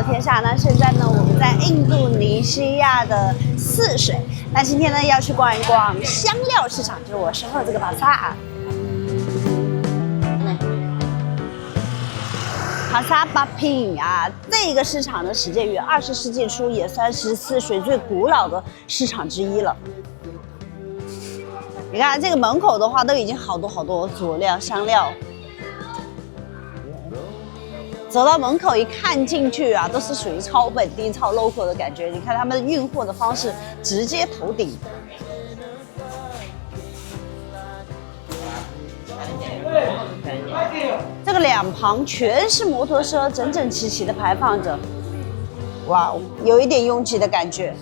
游天下。那现在呢，我们在印度尼西亚的泗水。那今天呢，要去逛一逛香料市场，就是我身后这个巴萨。帕萨巴品啊，这个市场呢，始建于20世纪初，也算是泗水最古老的市场之一了。你看这个门口的话，都已经好多佐料、香料。走到门口一看进去啊，都是属于超本地、超 local 的感觉。你看他们运货的方式，直接头顶。这个两旁全是摩托车，整整齐齐的排放着。哇，有一点拥挤的感觉。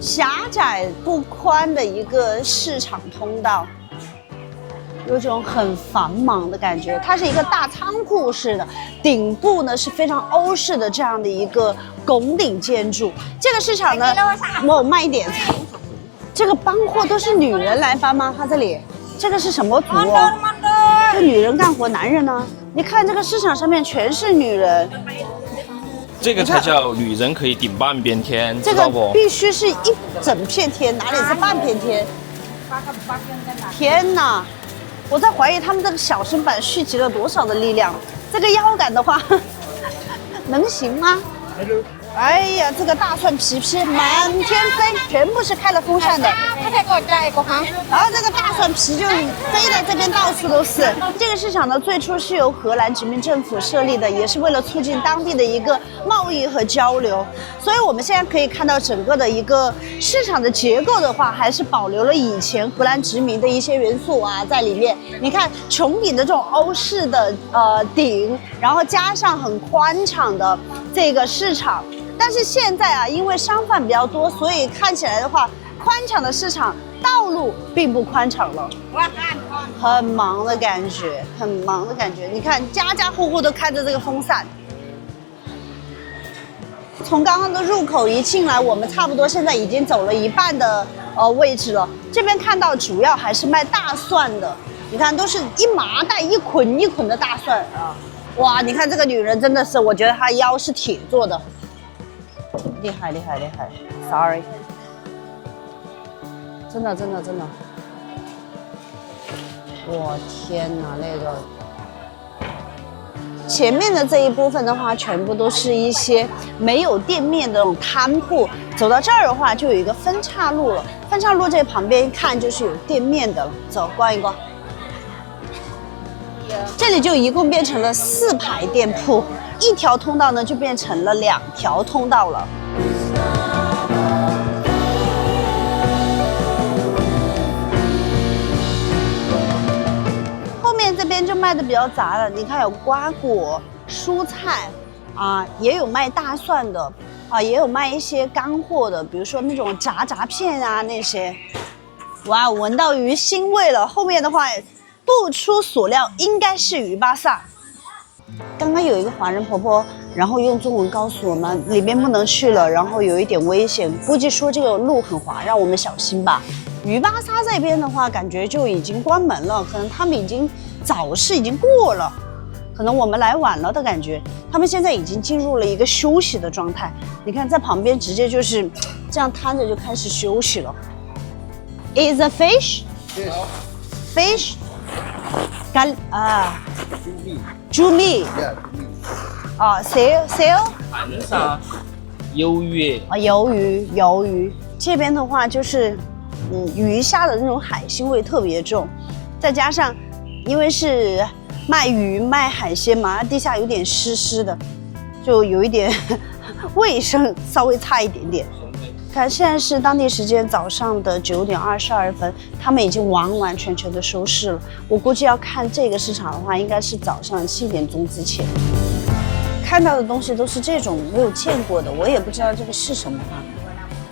狭窄不宽的一个市场通道。有种很繁忙的感觉，它是一个大仓库式的，顶部呢是非常欧式的这样的一个拱顶建筑。这个市场呢，我慢一点，这个搬货都是女人来搬吗？它这里，这个是什么族哦？这女人干活，男人呢？你看这个市场上面全是女人，这个才叫女人可以顶半边天，这个知道不？必须是一整片天，哪里是半片天？天哪！我在怀疑他们这个小身板蓄积了多少的力量，这个腰杆的话，能行吗？哎呀，这个大蒜皮满天飞，全部是开了风扇的。然后这个大蒜皮就飞在这边到处都是。这个市场呢，最初是由荷兰殖民政府设立的，也是为了促进当地的一个贸易和交流。所以我们现在可以看到整个的一个市场的结构的话，还是保留了以前荷兰殖民的一些元素啊在里面。你看穹顶的这种欧式的顶，然后加上很宽敞的这个市场。但是现在啊，因为商贩比较多，所以看起来的话，宽敞的市场道路并不宽敞了，很忙的感觉，很忙的感觉。你看，家家户户都开着这个风扇。从刚刚的入口一进来，我们差不多现在已经走了一半的位置了。这边看到主要还是卖大蒜的，你看都是一麻袋一捆一捆的大蒜啊！哇，你看这个女人真的是，我觉得她腰是铁做的。厉害，sorry， 真的，我天哪，那个前面的这一部分的话，全部都是一些没有店面的那种摊铺。走到这儿的话，就有一个分岔路了。分岔路这旁边一看就是有店面的了，走逛一逛。这里就一共变成了4排店铺。一条通道呢，就变成了2条通道了。后面这边就卖的比较杂了，你看有瓜果、蔬菜啊，也有卖大蒜的啊，也有卖一些干货的，比如说那种炸片啊那些。哇，闻到鱼腥味了。后面的话，不出所料，应该是鱼巴萨。刚刚有一个华人婆婆，然后用中文告诉我们里面不能去了，然后有一点危险，估计说这个路很滑，让我们小心吧。鱼巴萨这边的话，感觉就已经关门了，可能他们已经早市已经过了，可能我们来晚了的感觉。他们现在已经进入了一个休息的状态。你看在旁边直接就是这样摊着就开始休息了。Is a fish? Fish? 干啊。猪米，啊，sail，盘沙，鱿鱼啊，鱿鱼，这边的话就是，鱼虾的那种海腥味特别重，再加上，因为是卖鱼卖海鲜嘛，地下有点湿的，就有一点卫生稍微差一点点。看，现在是当地时间早上的9点22分，他们已经完完全全的收市了。我估计要看这个市场的话，应该是早上7点钟之前。看到的东西都是这种没有见过的，我也不知道这个是什么啊，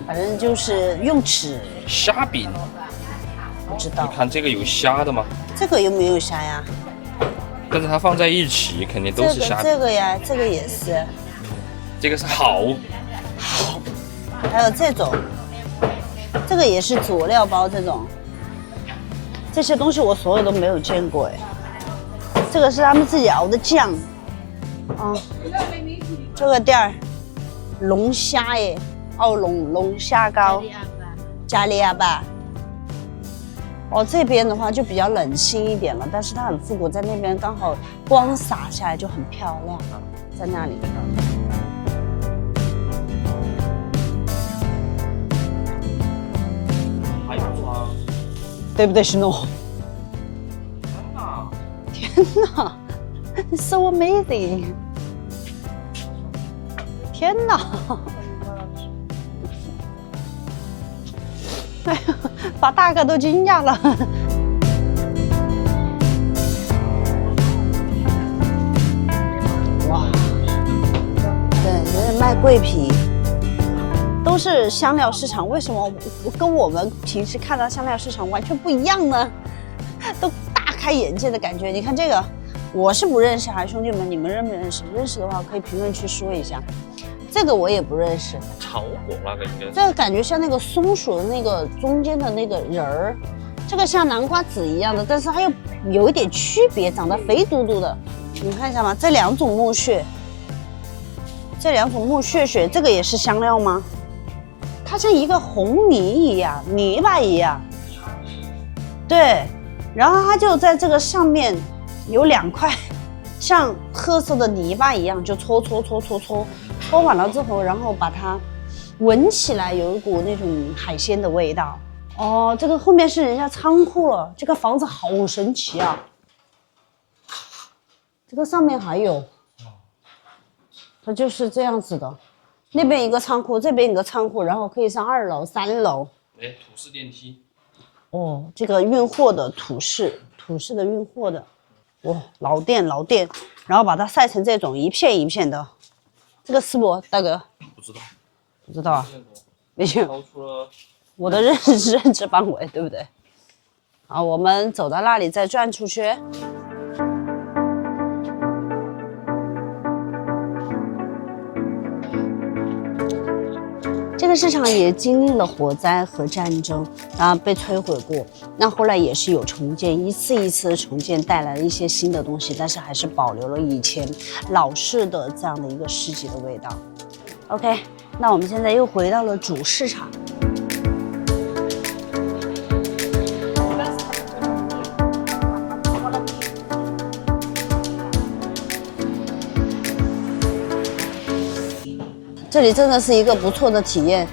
反正就是用纸。虾饼，不知道。你看这个有虾的吗？这个有没有虾呀？但是它放在一起肯定都是虾饼。这个呀，这个也是。这个是好。还有这种，这个也是佐料包这种，这些东西我所有都没有见过哎。这个是他们自己熬的酱，啊，这个店儿，龙虾耶，哦，龙虾糕，加利亚吧。哦，这边的话就比较冷清一点了，但是它很复古，在那边刚好光洒下来就很漂亮，在那里。还有吗？对不对，徐诺？天哪 ，so amazing！ 天哪！哎呀，把大哥都惊讶了。哇，对，这是卖桂皮，都是香料市场。为什么跟我们平时看到香料市场完全不一样呢？都大开眼界的感觉。你看这个，我是不认识哈，兄弟们，你们认不认识？认识的话可以评论区说一下。这个我也不认识，草果那个应该是。这个感觉像那个松鼠的那个中间的那个仁儿，这个像南瓜籽一样的，但是它又有一点区别，长得肥嘟嘟的。你看一下嘛，这两种木屑，这个也是香料吗？它像一个红泥一样，泥巴一样。对，然后它就在这个上面有2块像褐色的泥巴一样，就搓完了之后，然后把它闻起来有一股那种海鲜的味道。哦，这个后面是人家仓库了，这个房子好神奇啊！这个上面还有，它就是这样子的，那边一个仓库，这边一个仓库，然后可以上2楼、3楼。哎，土式电梯。哦，这个运货的土式的运货的，哇，老店，然后把它晒成这种一片一片的。这个是不，大哥？不知道啊，没见过。超出了我的认知范围，对不对？好，我们走到那里再转出去。这个市场也经历了火灾和战争，然后被摧毁过。那后来也是有重建，一次一次的重建带来了一些新的东西，但是还是保留了以前老式的这样的一个市集的味道。OK， 那我们现在又回到了主市场。这里真的是一个不错的体验。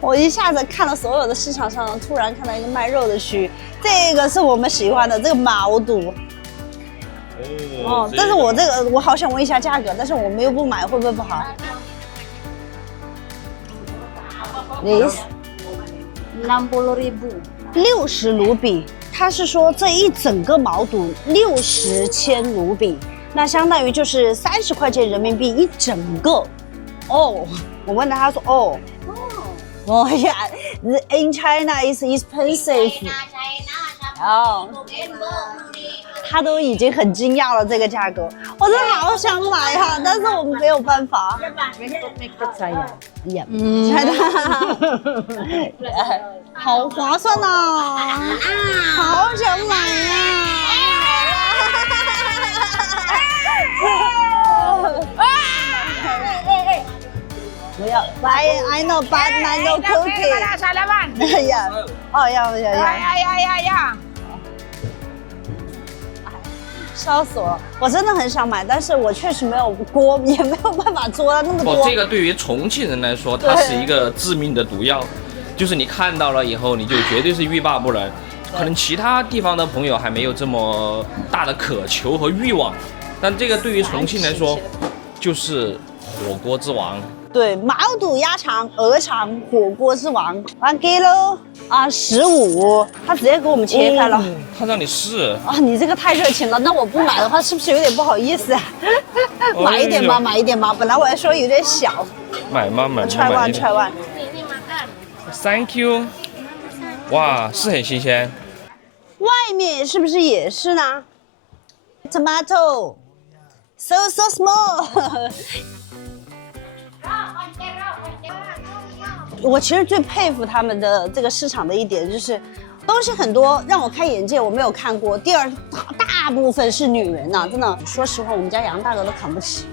我一下子看了所有的市场上，突然看到一个卖肉的区，这个是我们喜欢的这个毛肚。哦，但是我这个我好想问一下价格，但是我们又不买，会不会不好？60卢比。他是说这一整个毛肚60千卢比，那相当于就是30块钱人民币一整个。哦，我问他说哦呀 ，in China is expensive。哦，他都已经很惊讶了这个价格，我真的好想买哈，但是我们没有办法。好划算呐！好想买呀！不要 ，I know, but I know cooking。哎呀，哦要。烧死我了！我真的很想买，但是我确实没有锅，也没有办法做到那么多。这个对于重庆人来说，它是一个致命的毒药，就是你看到了以后，你就绝对是欲罢不能。可能其他地方的朋友还没有这么大的渴求和欲望，但这个对于重庆来说，就是火锅之王。对，毛肚、鸭肠、鹅肠，火锅之王。1 kilo 啊，15，他直接给我们切开了。他让你试啊，你这个太热情了。那我不买的话，是不是有点不好意思啊？买一点吧，本来我还说有点小。买嘛。try one。Thank you。哇，是很新鲜。外面是不是也是呢 ？Tomato so small 。我其实最佩服他们的这个市场的一点就是，东西很多，让我开眼界，我没有看过。第二，大大部分是女人呐、真的。说实话，我们家杨大哥都扛不起。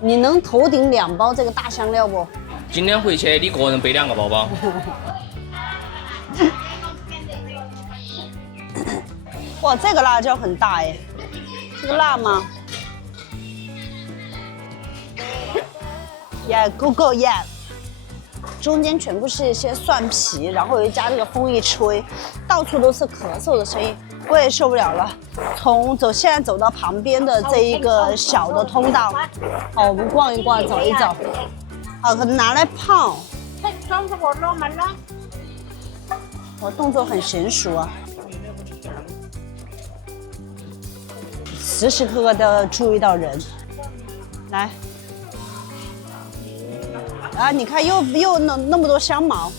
你能头顶2包这个大香料不？今天回去你个人背2个包包。哇，这个辣椒很大哎，这个辣吗？Yeah, go go yeah。中间全部是一些蒜皮，然后又加这个风一吹，到处都是咳嗽的声音，我也受不了了。现在走到旁边的这一个小的通道，好，我们逛一逛，走一走。好，可能拿来泡。我动作很娴熟啊。时时刻刻都要注意到人。来，啊，你看又那么多香茅。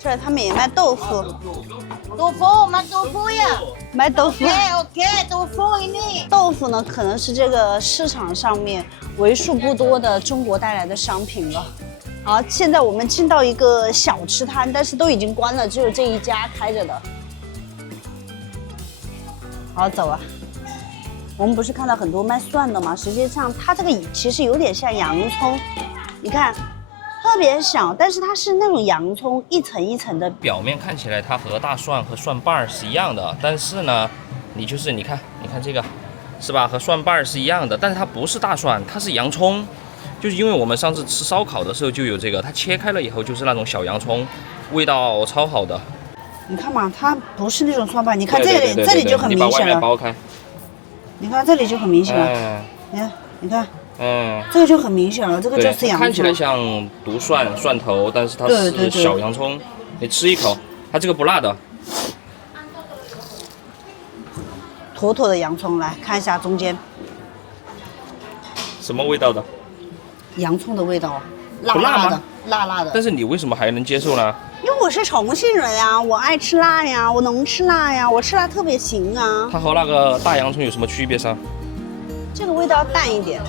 这他们也卖豆腐。豆腐买豆腐呀。买豆腐。OK， 豆腐ini。豆腐呢，可能是这个市场上面为数不多的中国带来的商品了。好，现在我们进到一个小吃摊，但是都已经关了，只有这一家开着的。好，走啊！我们不是看到很多卖蒜的吗？实际上它这个其实有点像洋葱，你看，特别小，但是它是那种洋葱一层一层的。表面看起来它和大蒜和蒜瓣是一样的，但是呢，你看这个，是吧？和蒜瓣是一样的，但是它不是大蒜，它是洋葱。就是因为我们上次吃烧烤的时候就有这个，它切开了以后就是那种小洋葱，味道超好的。你看嘛，它不是那种蒜瓣，你看这里就很明显了。你把外面剥开，你看这里就很明显了。你看，这个就很明显了，这个就是洋葱。看起来像独蒜头，但是它是小洋葱。你吃一口，它这个不辣的。妥妥的洋葱，来看一下中间。什么味道的？洋葱的味道，不辣的，辣的。但是你为什么还能接受呢？因为我是重庆人呀，我爱吃辣呀，我能吃辣呀，我吃辣特别行啊。它和那个大洋葱有什么区别噻？这个味道淡一点，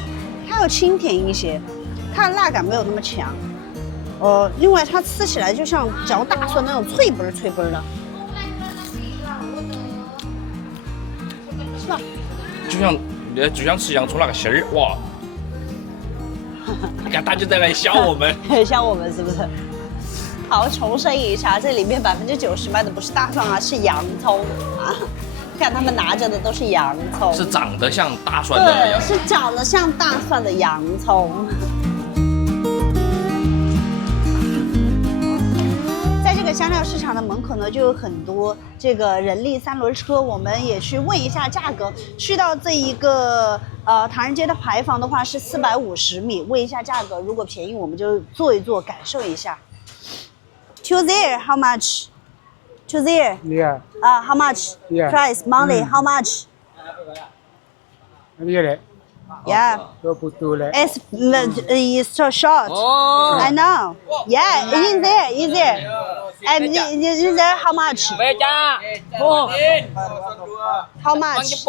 它要清甜一些，它的辣感没有那么强。另外它吃起来就像嚼大蒜那种脆嘣的，是吧？就像吃洋葱那个芯儿，哇！你看他就在那里笑我们，笑我们是不是？好，重申一下，这里面90%卖的不是大蒜啊，是洋葱啊。看他们拿着的都是洋葱，是长得像大蒜的洋葱，对，是长得像大蒜的洋葱。在这个香料市场的门口呢，就有很多这个人力3轮车，我们也去问一下价格。去到这一个唐人街的牌坊的话是450米，问一下价格，如果便宜我们就坐一坐，感受一下。To there, how much? To there? Yeah. How much? Yeah. Price, money, how much? Really? Yeah. So putol. It's so short. Oh. I know. Yeah, in there. And in there, how much? How much?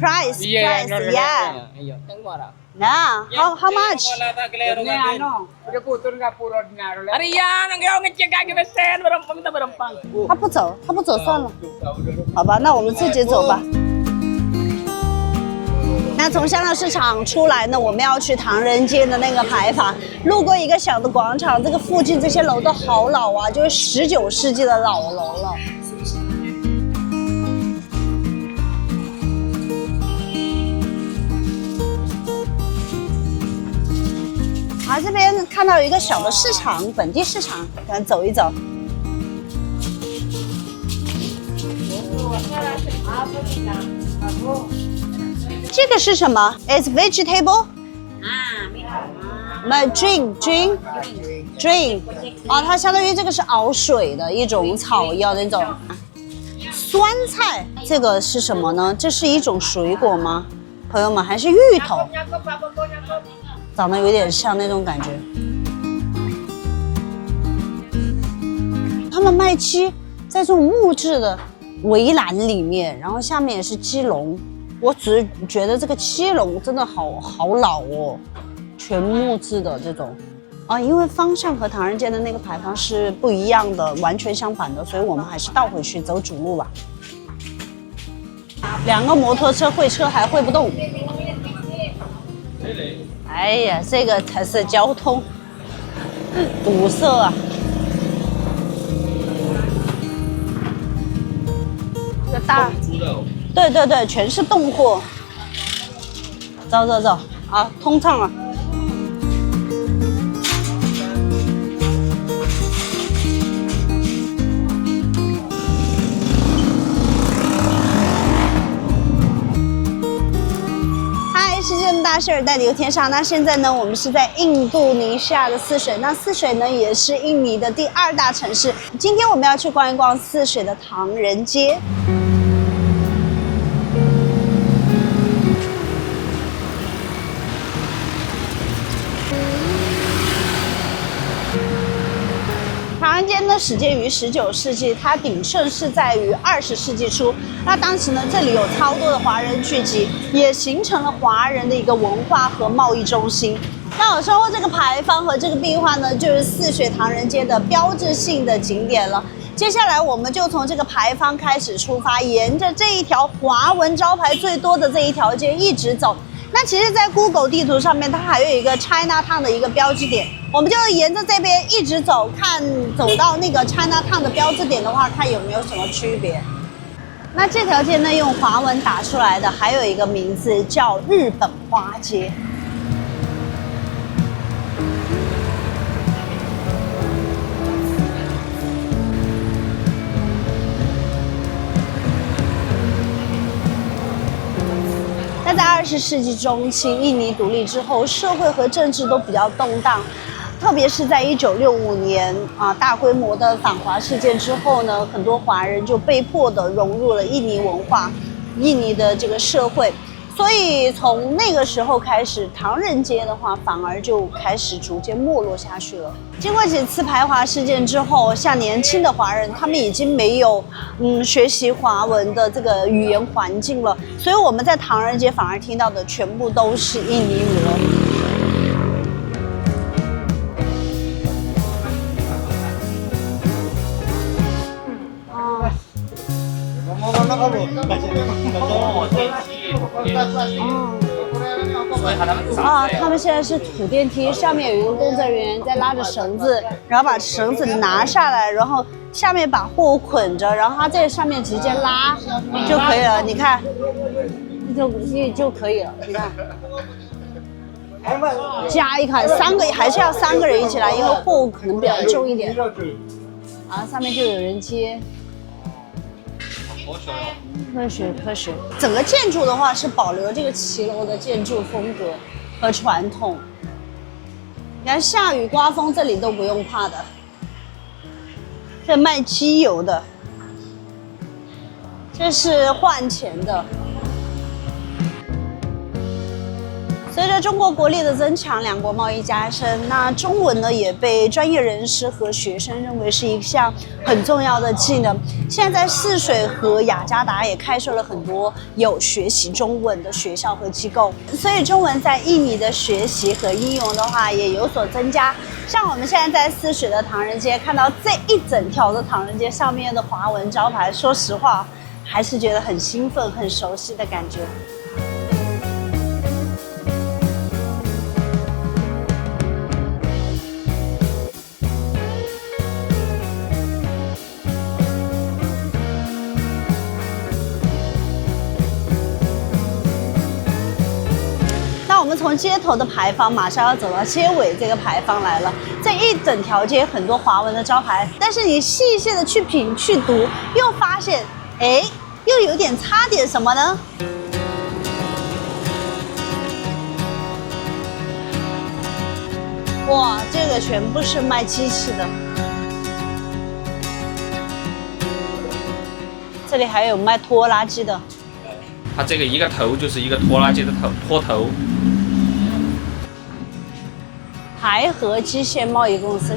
Price, yeah. Nah, how much? Udah putol nggak pura dinaro lah. 他不走算了。好吧，那我们自己走吧。那从香料市场出来呢，我们要去唐人街的那个牌坊，路过一个小的广场，这个附近这些楼都好老啊，就是19世纪的老楼了。啊，这边看到有一个小的市场，本地市场，咱走一走。这个是什么 ？It's vegetable。drink。哦，它相当于这个是熬水的一种草药那种。酸菜，这个是什么呢？这是一种水果吗？朋友们，还是芋头？长得有点像那种感觉。他们卖鸡在这种木质的围栏里面，然后下面也是鸡笼。我只是觉得这个鸡笼真的好老哦，全木质的这种。啊，因为方向和唐人街的那个牌坊是不一样的，完全相反的，所以我们还是倒回去走主路吧。2个摩托车会车还会不动。哎呀，这个才是交通堵塞啊！这个大，对对对，全是冻货。走走走，啊，通畅了。世界的大事儿带你游天上。那现在呢，我们是在印度尼西亚的泗水。那泗水呢，也是印尼的第2大城市。今天我们要去逛一逛泗水的唐人街。唐人街呢，始建于19世纪，它鼎盛是在于20世纪初。那当时呢，这里有超多的华人聚集，也形成了华人的一个文化和贸易中心。那我说过，这个牌坊和这个壁画呢，就是泗水唐人街的标志性的景点了。接下来我们就从这个牌坊开始出发，沿着这一条华文招牌最多的这一条街一直走。那其实，在 Google 地图上面，它还有一个 Chinatown 的一个标志点，我们就沿着这边一直走，看走到那个 Chinatown 的标志点的话，看有没有什么区别。那这条街呢，用华文打出来的还有一个名字叫日本花街。那在20世纪中期，印尼独立之后，社会和政治都比较动荡，特别是在1965年大规模的反华事件之后呢，很多华人就被迫的融入了印尼文化、印尼的这个社会，所以从那个时候开始，唐人街的话反而就开始逐渐没落下去了。经过几次排华事件之后，像年轻的华人，他们已经没有学习华文的这个语言环境了，所以我们在唐人街反而听到的全部都是印尼语了。他们现在是土电梯，上面有一个工作人员在拉着绳子，然后把绳子拿下来，然后下面把货物捆着，然后他在上面直接拉就可以了。你看，就可以了。你看，加一看3个还是要3个人一起来，因为货物可能比较重一点。上面就有人接。科学。整个建筑的话是保留这个骑楼的建筑风格和传统。你看下雨刮风这里都不用怕的。这卖机油的，这是换钱的。随着中国国力的增强，两国贸易加深，那中文呢也被专业人士和学生认为是一项很重要的技能。现在在泗水和雅加达也开设了很多有学习中文的学校和机构，所以中文在印尼的学习和应用的话也有所增加。像我们现在在泗水的唐人街看到这一整条的唐人街上面的华文招牌，说实话还是觉得很兴奋、很熟悉的感觉。我们从街头的牌坊马上要走到街尾这个牌坊来了，这一整条街很多华文的招牌，但是你细细的去品去读，又发现，又有点差点什么呢？哇，这个全部是卖机器的，这里还有卖拖拉机的。它这个一个头就是一个拖拉机的拖头。台和机械贸易公司，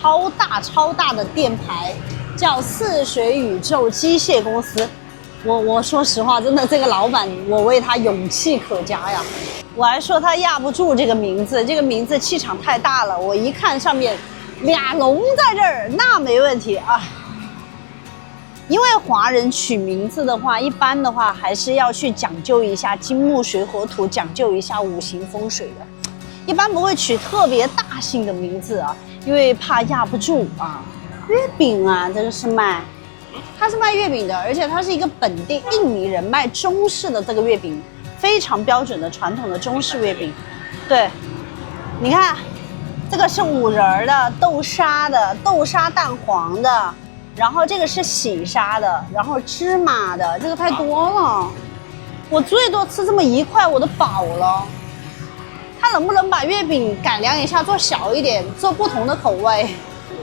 超大的店牌，叫泗水宇宙机械公司。我说实话，真的这个老板，我为他勇气可嘉呀。我还说他压不住这个名字，这个名字气场太大了。我一看上面俩龙在这儿，那没问题啊。因为华人取名字的话，一般的话还是要去讲究一下金木水火土，讲究一下五行风水的。一般不会取特别大姓的名字啊，因为怕压不住啊。月饼啊，这个是卖。他是卖月饼的，而且他是一个本地印尼人卖中式的这个月饼，非常标准的传统的中式月饼。对，你看，这个是五仁的、豆沙的、豆沙蛋黄的，然后这个是喜沙的，然后芝麻的，这个太多了，我最多吃这么1块我都饱了。他能不能把月饼改良一下，做小一点，做不同的口味？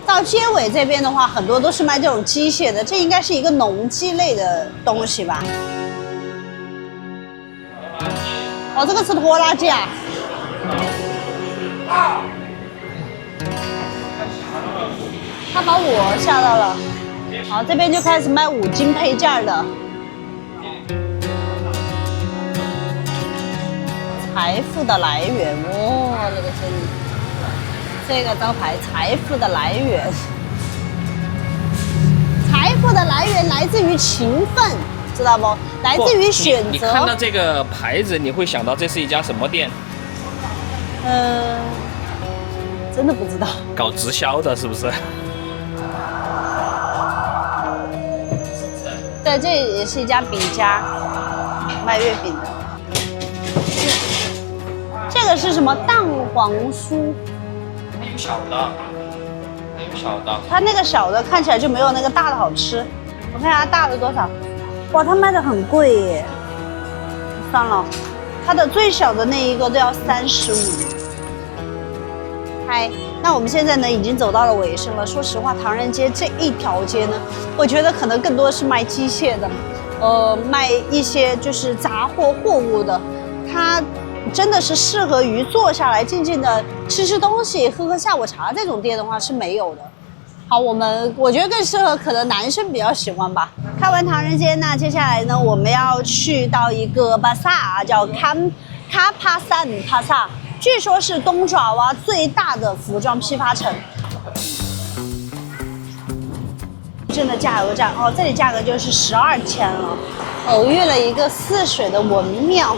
到街尾这边的话，很多都是卖这种机械的，这应该是一个农机类的东西吧？哦，这个是拖拉机啊！他把我吓到了。好，这边就开始卖5金配件的。财富的来源，哇，这个真的。这个招牌财富的来源，财富的来源来自于勤奋，知道不？来自于选择。你看到这个牌子，你会想到这是一家什么店？真的不知道。搞直销的，是不是？对，这也是一家饼家，卖月饼的。这个是什么？蛋黄酥。小的，还有小的。它那个小的看起来就没有那个大的好吃。我看它大的多少？哇，它卖的很贵耶。算了，它的最小的那一个都要35。嗨，那我们现在呢已经走到了尾声了。说实话，唐人街这一条街呢，我觉得可能更多是卖机械的，卖一些就是杂货货物的，它。真的是适合于坐下来静静的吃东西、喝下午茶这种店的话是没有的。好，我觉得更适合可能男生比较喜欢吧。看完唐人街，那接下来呢，我们要去到一个巴萨，叫卡帕散巴萨，据说是东爪哇最大的服装批发城。真的加油站哦，这里价格就是12千了。偶遇了一个泗水的文庙。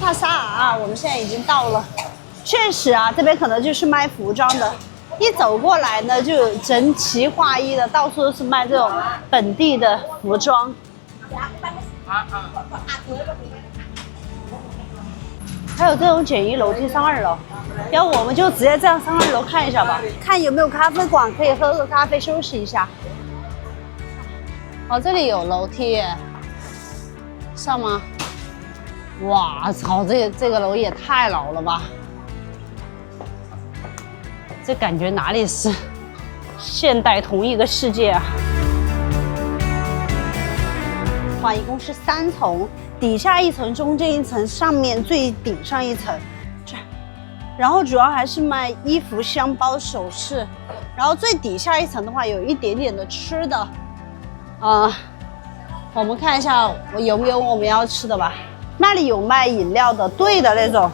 帕萨啊，我们现在已经到了。确实啊，这边可能就是卖服装的。一走过来呢，就整齐划一的，到处都是卖这种本地的服装。还有这种简易楼梯上2楼，要不我们就直接这样上2楼看一下吧，看有没有咖啡馆可以喝个咖啡休息一下。哦，这里有楼梯耶，上吗？哇操，这个楼也太老了吧！这感觉哪里是现代同一个世界啊？哇，一共是3层，底下1层，中间1层，上面最顶上1层。这，然后主要还是卖衣服、箱包、首饰，然后最底下1层的话，有一点点的吃的。我们看一下有没有我们要吃的吧。那里有卖饮料的，对的那种。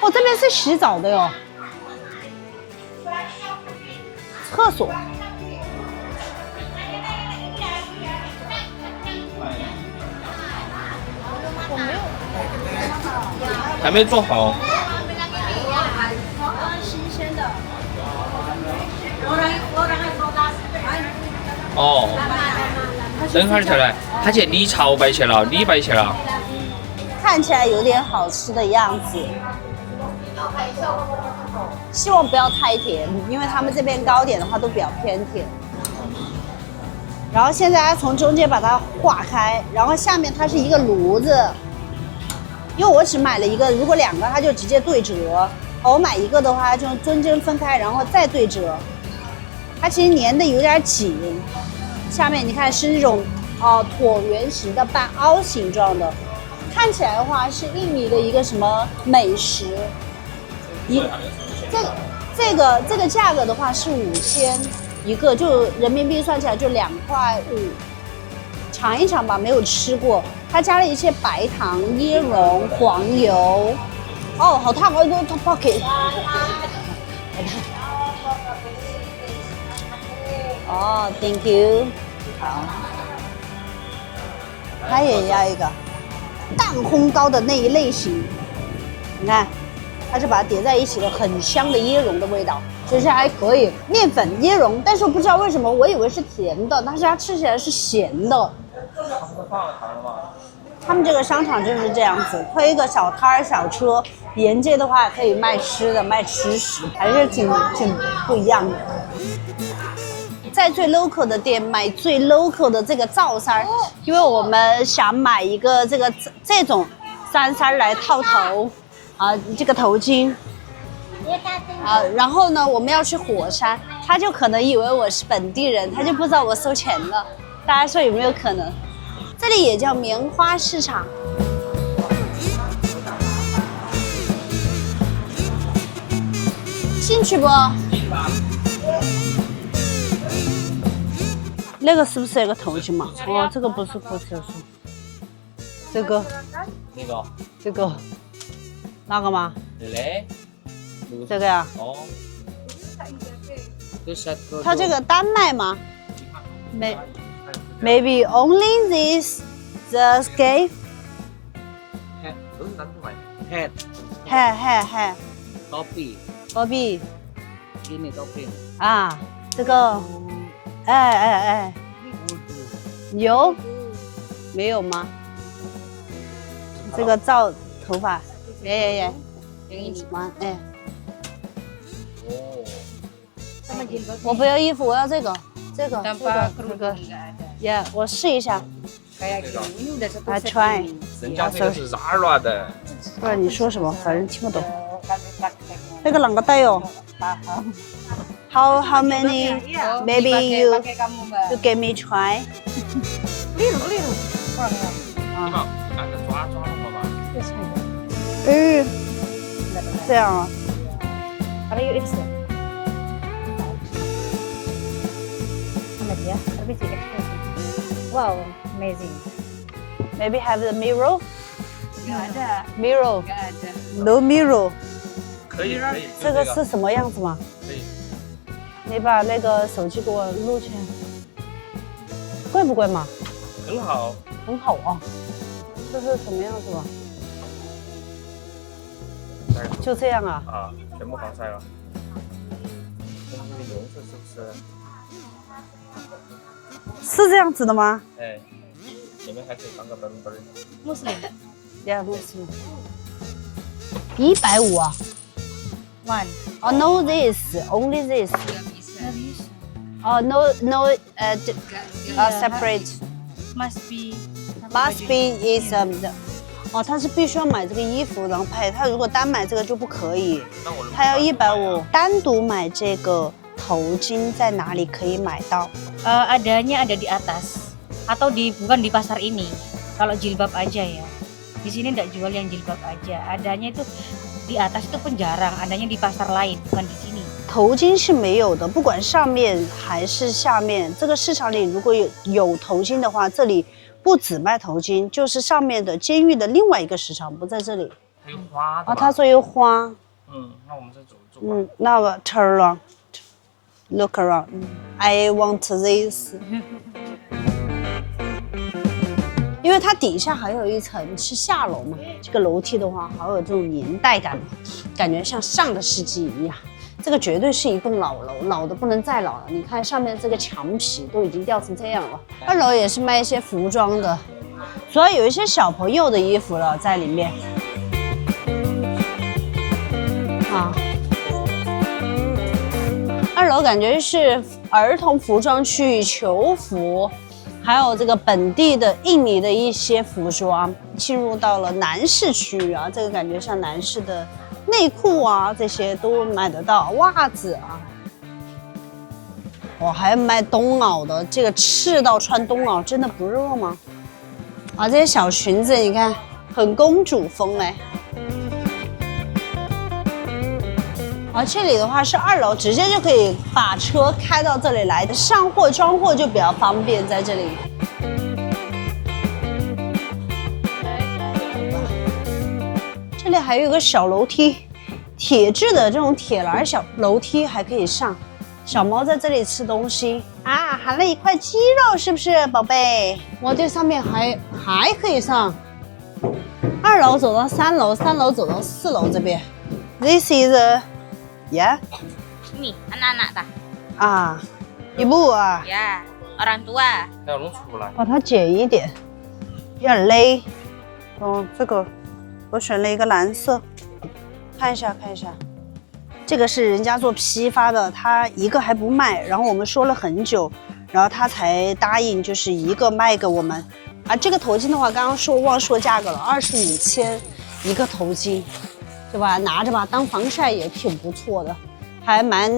哦，这边是洗澡的哟，厕所。我没有，还没做好。新鲜的。哦，灯看起来，他去理潮白去了，理白去了。看起来有点好吃的样子，希望不要太甜，因为他们这边糕点的话都比较偏甜。然后现在它从中间把它化开，然后下面它是一个炉子，因为我只买了一个，如果2个它就直接对折，我买一个的话，就中间分开，然后再对折。它其实粘的有点紧，下面你看是那种椭圆形的半凹形状的，看起来的话是印尼的一个什么美食。这个价格的话是5000一个，就人民币算起来就2.5块。尝一尝吧，没有吃过。它加了一些白糖、椰蓉、黄油。哦，好烫！哦，都不给。哦 ，Thank you。好。它也要一个蛋烘糕的那一类型，你看，它是把它叠在一起的，很香的椰蓉的味道，其实还可以。面粉椰蓉，但是我不知道为什么，我以为是甜的，但是它吃起来是咸的。他们这个商场就是这样子，推一个小摊儿、小车，沿街的话可以卖吃的、卖吃食，还是挺不一样的。在最 local 的店买最 local 的这个罩衫，因为我们想买一个这种衫来套头，这个头巾，然后呢我们要去火山，他就可能以为我是本地人，他就不知道我收钱了。大家说有没有可能？这里也叫棉花市场。进去不？那个是不是有个头巾嘛？哦，这个不是裤子，这个，这个，那个吗？这个呀？哦。它这个单卖吗？Maybe only this the escape. Hair. Kopi. Ini topping. 啊，这个，哎，有没有吗？这个罩头发，哎，哎。我不要衣服，我要这个。Yeah， 我试一下。I try。人家这个是 Zara 的。不然你说什么，反正听不懂。那个啷个戴哦 ？How many? Maybe you give me try. 啊。这样啊。Ya, tapi sih wow, amazing. Maybe have the mirror? Nggak ada. Mirror? Nggak ada. No mirror. 可以。这个是什么样子吗？可以。你把那个手机给我录起来。贵不贵嘛？很好。很好啊。这是什么样子吗？就这样啊？啊，全部防晒了。这个颜色是不是？是这样子的吗？哎，里面还可以放个灯灯。Muslim， yeah Muslim。150啊 One. Oh no this, only this. Oh no separate. Must be is the. 哦，他是必须要买这个衣服然后配，他如果单买这个就不可以。他要150，单独买这个头巾在哪里可以买到？Adanya ada di atas atau bukan di pasar ini. Kalau jilbab aja ya. Di sini tidak jual yang jilbab aja. Adanya itu di atas itu pun jarang. Adanya di pasar lain, bukan di sini. 头巾是没有的，不管上面还是下面。这个市场里如果有头巾的话，这里不只卖头巾，就是上面的监狱的另外一个市场不在这里。还有花的。啊，他说有花。那我们再走走。那我 turn around, look around. I want this. 因为它底下还有一层是下楼嘛，这个楼梯的话好有这种年代感，感觉像上个世纪一样。这个绝对是一栋老楼，老的不能再老了。你看上面这个墙皮都已经掉成这样了。2楼也是卖一些服装的，主要有一些小朋友的衣服了在里面。啊，2楼感觉是儿童服装区、球服。还有这个本地的印尼的一些服装，进入到了男士区啊，这个感觉像男士的内裤啊这些都买得到，袜子啊。我还卖冬袄的，这个赤道穿冬袄真的不热吗？啊，这些小裙子你看很公主风哎。啊，这里的话是2楼，直接就可以把车开到这里来，上货装货就比较方便，在这里。这里还有一个小楼梯，铁质的这种铁栏小楼梯还可以上。小猫在这里吃东西啊，含了一块鸡肉，是不是，宝贝？哇，这上面还可以上。2楼走到3楼，3楼走到4楼这边。This is yeah. Ini anak-anak dah. 啊，ibu啊。Ya, orang tua. 要弄出来。把它剪一点，有点勒。哦，这个我选了一个蓝色，看一下。这个是人家做批发的，他一个还不卖，然后我们说了很久，然后他才答应，就是一个卖给我们。啊，这个头巾的话，刚刚忘说价格了，25千一个头巾，对吧？拿着吧，当防晒也挺不错的，还蛮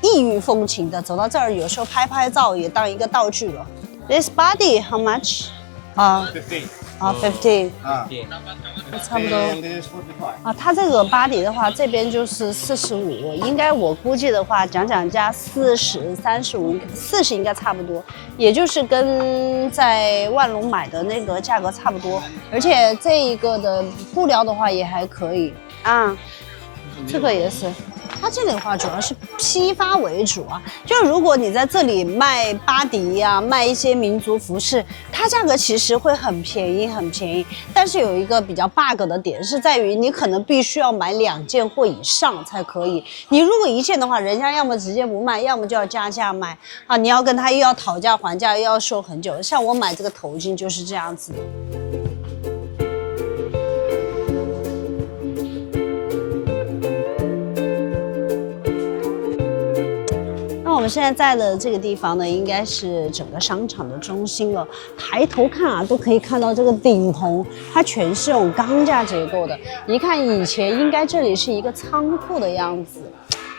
异域风情的。走到这儿，有时候拍照也当一个道具了。This body how much？ 啊，15。差不多啊，它这个巴迪的话，这边就是45，应该我估计的话，讲价40、35，40应该差不多，也就是跟在万隆买的那个价格差不多，而且这一个的布料的话也还可以啊，这个也是。它这里的话主要是批发为主啊，就是如果你在这里卖巴迪呀、卖一些民族服饰，它价格其实会很便宜，但是有一个比较 bug 的点是在于你可能必须要买2件或以上才可以，你如果1件的话，人家要么直接不卖，要么就要加价卖啊，你要跟他又要讨价还价，又要说很久。像我买这个头巾就是这样子的。我们现在在的这个地方呢，应该是整个商场的中心了。抬头看啊，都可以看到这个顶棚，它全是这种钢架结构的。一看以前应该这里是一个仓库的样子，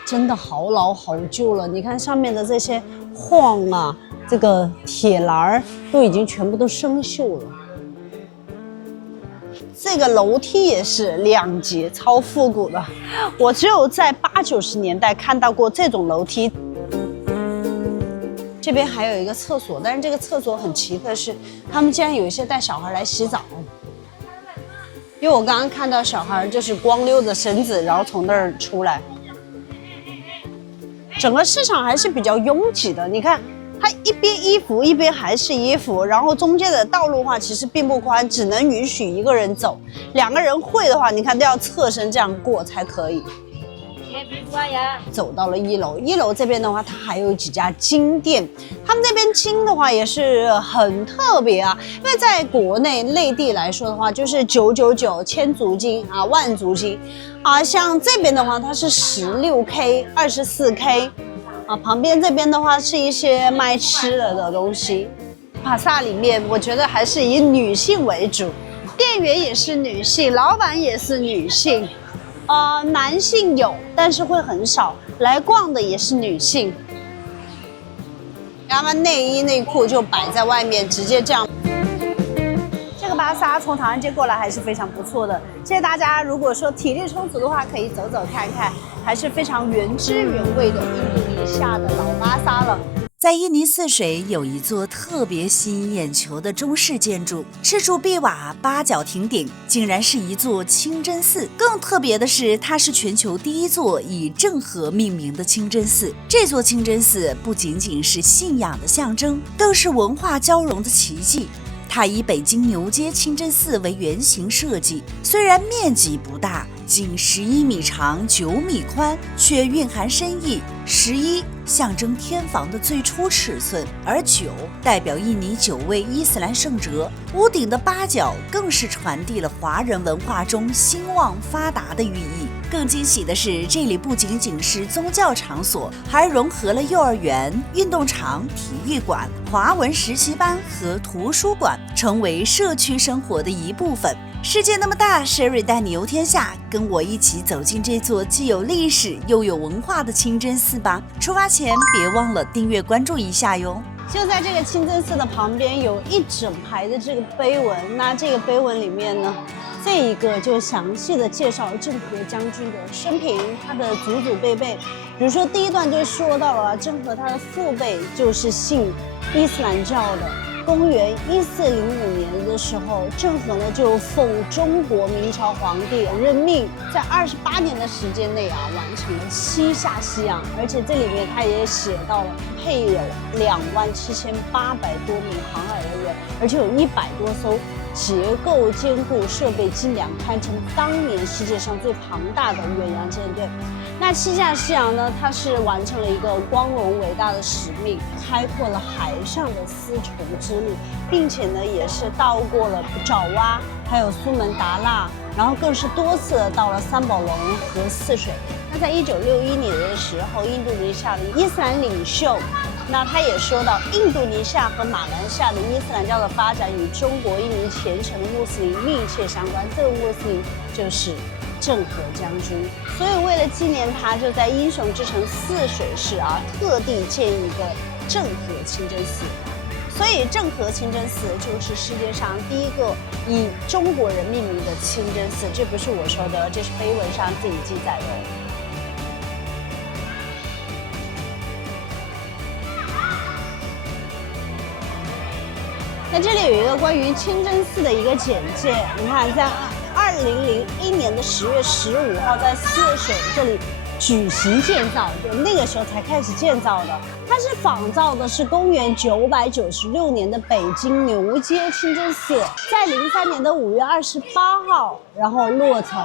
真的好老好旧了。你看上面的这些晃啊，这个铁栏都已经全部都生锈了。这个楼梯也是2节，超复古的。我只有在80、90年代看到过这种楼梯。这边还有一个厕所，但是这个厕所很奇特的是，他们竟然有一些带小孩来洗澡。因为我刚刚看到小孩就是光溜着身子，然后从那儿出来。整个市场还是比较拥挤的，你看，它一边衣服一边还是衣服，然后中间的道路的话其实并不宽，只能允许1个人走，2个人会的话，你看都要侧身这样过才可以。走到了1楼，1楼这边的话，它还有几家金店，他们这边金的话也是很特别啊，因为在国内内地来说的话，就是999千足金啊，万足金啊，像这边的话，它是16K、24K 啊，旁边这边的话是一些卖吃的东西。帕萨里面，我觉得还是以女性为主，店员也是女性，老板也是女性。男性有，但是会很少。来逛的也是女性，然后内衣内裤就摆在外面，直接这样。这个巴萨从唐人街过来还是非常不错的。谢谢大家，如果说体力充足的话，可以走走看看，还是非常原汁原味的印度尼西亚的老巴萨了。在印尼泗水有一座特别吸引眼球的中式建筑，赤柱壁瓦、8角亭顶，竟然是一座清真寺。更特别的是，它是全球第1座以郑和命名的清真寺。这座清真寺不仅仅是信仰的象征，更是文化交融的奇迹。它以北京牛街清真寺为原型设计，虽然面积不大，仅11米长、9米宽，却蕴含深意。11象征天房的最初尺寸，而9代表印尼9位伊斯兰圣哲。屋顶的8角更是传递了华人文化中兴旺发达的寓意。更惊喜的是，这里不仅仅是宗教场所，还融合了幼儿园、运动场、体育馆、华文实习班和图书馆，成为社区生活的一部分。世界那么大，Sherry 带你游天下，跟我一起走进这座既有历史又有文化的清真寺吧。出发前别忘了订阅关注一下哟。就在这个清真寺的旁边有一整排的这个碑文，那这个碑文里面呢，这一个就详细的介绍了郑和将军的生平，他的祖祖辈辈。比如说第一段就说到了郑和他的父辈就是信伊斯兰教的。公元1405年的时候，郑和呢就奉中国明朝皇帝任命，在28年的时间内完成了7下西洋，而且这里面他也写到了配有27800多名航海人员，而且有100多艘结构坚固、设备精良，堪称当年世界上最庞大的远洋舰队。那7下西洋呢，它是完成了一个光荣伟大的使命，开拓了海上的丝绸之路，并且呢，也是到过了爪哇，还有苏门答腊，然后更是多次到了三宝龙和泗水。那在1961年的时候，印度尼西亚的伊斯兰领袖，那他也说到，印度尼西亚和马来西亚的伊斯兰教的发展与中国一名虔诚的穆斯林密切相关，这个穆斯林就是郑和将军。所以为了纪念他，就在英雄之城泗水市特地建一个郑和清真寺。所以郑和清真寺就是世界上第一个以中国人命名的清真寺，这不是我说的，这是碑文上自己记载的。那这里有一个关于清真寺的一个简介，你看，在2001年的10月15号，在泗水这里举行建造，就那个时候才开始建造的。它是仿造的是公元996年的北京牛街清真寺，在03年的5月28号，然后落成。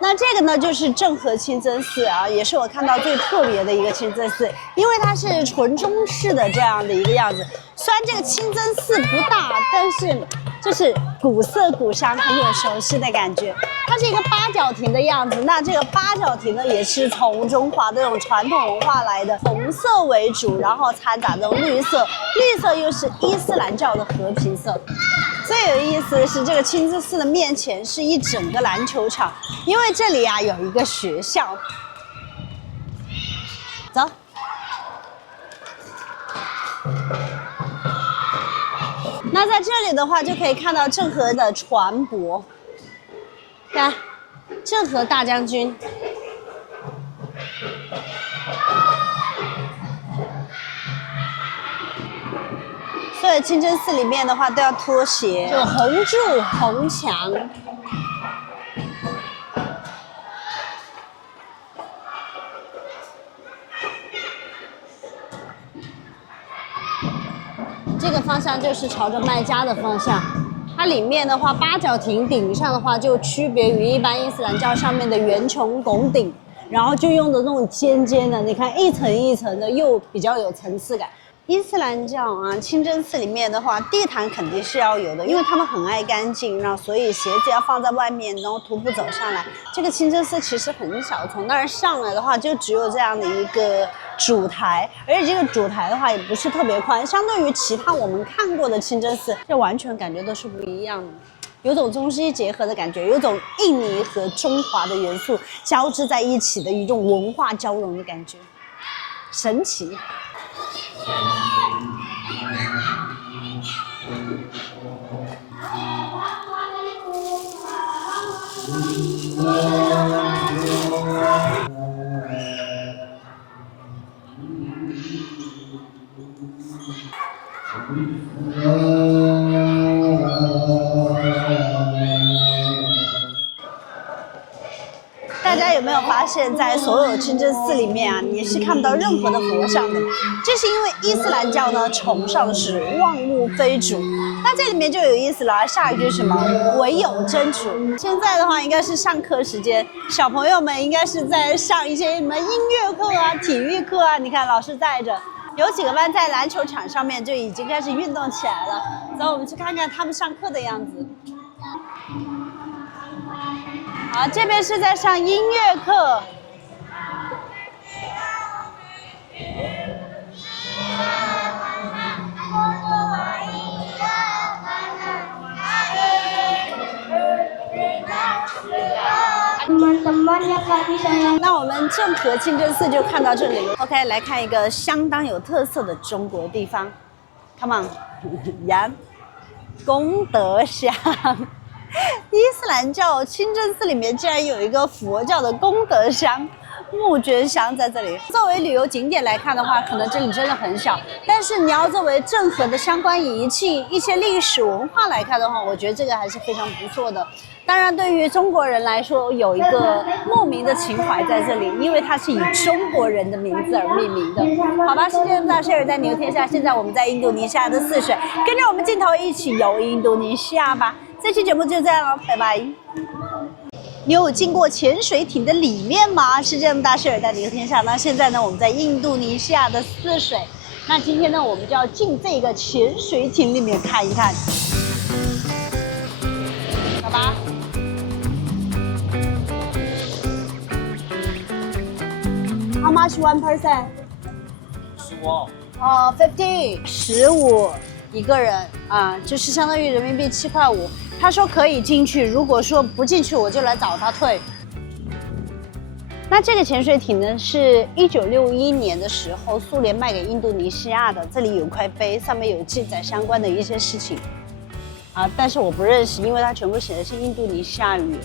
那这个呢，就是郑和清真寺也是我看到最特别的一个清真寺，因为它是纯中式的这样的一个样子。虽然这个清真寺不大，但是就是古色古香，很有熟悉的感觉。它是一个八角亭的样子，那这个八角亭呢，也是从中华的这种传统文化来的，红色为主，然后掺杂着绿色，绿色又是伊斯兰教的和平色。最有意思的是，这个清真寺的面前是一整个篮球场，因为这里有一个学校。走。那在这里的话，就可以看到郑和的船舶，看，郑和大将军。所有清真寺里面的话都要脱鞋，有红柱、红墙。这个方向就是朝着麦加的方向。它里面的话，八角亭顶上的话就区别于一般伊斯兰教上面的圆穹拱顶，然后就用的那种尖尖的，你看一层一层的，又比较有层次感。伊斯兰教清真寺里面的话，地毯肯定是要有的，因为他们很爱干净，然后所以鞋子要放在外面，然后徒步走上来。这个清真寺其实很小，从那儿上来的话，就只有这样的一个主台，而且这个主台的话也不是特别宽，相对于其他我们看过的清真寺，这完全感觉都是不一样的。有种中西结合的感觉，有种印尼和中华的元素交织在一起的一种文化交融的感觉，神奇。大家有没有发现，在所有清真寺里面你是看不到任何的佛像的？这是因为伊斯兰教呢崇尚的是万物非主。那这里面就有意思了，下一句什么？唯有真主。现在的话应该是上课时间，小朋友们应该是在上一些什么音乐课体育课你看老师带着，有几个班在篮球场上面就已经开始运动起来了。走，我们去看看他们上课的样子。好，这边是在上音乐课。那我们郑和清真寺就看到这里了。OK， 来看一个相当有特色的中国地方。Come on， 羊，功德箱。伊斯兰教清真寺里面竟然有一个佛教的功德箱。募捐箱在这里，作为旅游景点来看的话，可能这里真的很小。但是你要作为郑和的相关仪器、一些历史文化来看的话，我觉得这个还是非常不错的。当然，对于中国人来说，有一个莫名的情怀在这里，因为它是以中国人的名字而命名的。好吧，世界大事儿在牛天下。现在我们在印度尼西亚的泗水，跟着我们镜头一起游印度尼西亚吧。这期节目就这样了，拜拜。你有进过潜水艇的里面吗？是这样大事儿在牛天下。那现在呢，我们在印度尼西亚的泗水。那今天呢，我们就要进这个潜水艇里面看一看。好吧。How much one person? 15。50 15一个人啊，就是相当于人民币7块5。他说可以进去，如果说不进去，我就来找他退。那这个潜水艇呢，是1961年的时候苏联卖给印度尼西亚的。这里有块碑，上面有记载相关的一些事情啊，但是我不认识，因为它全部写的是印度尼西亚语。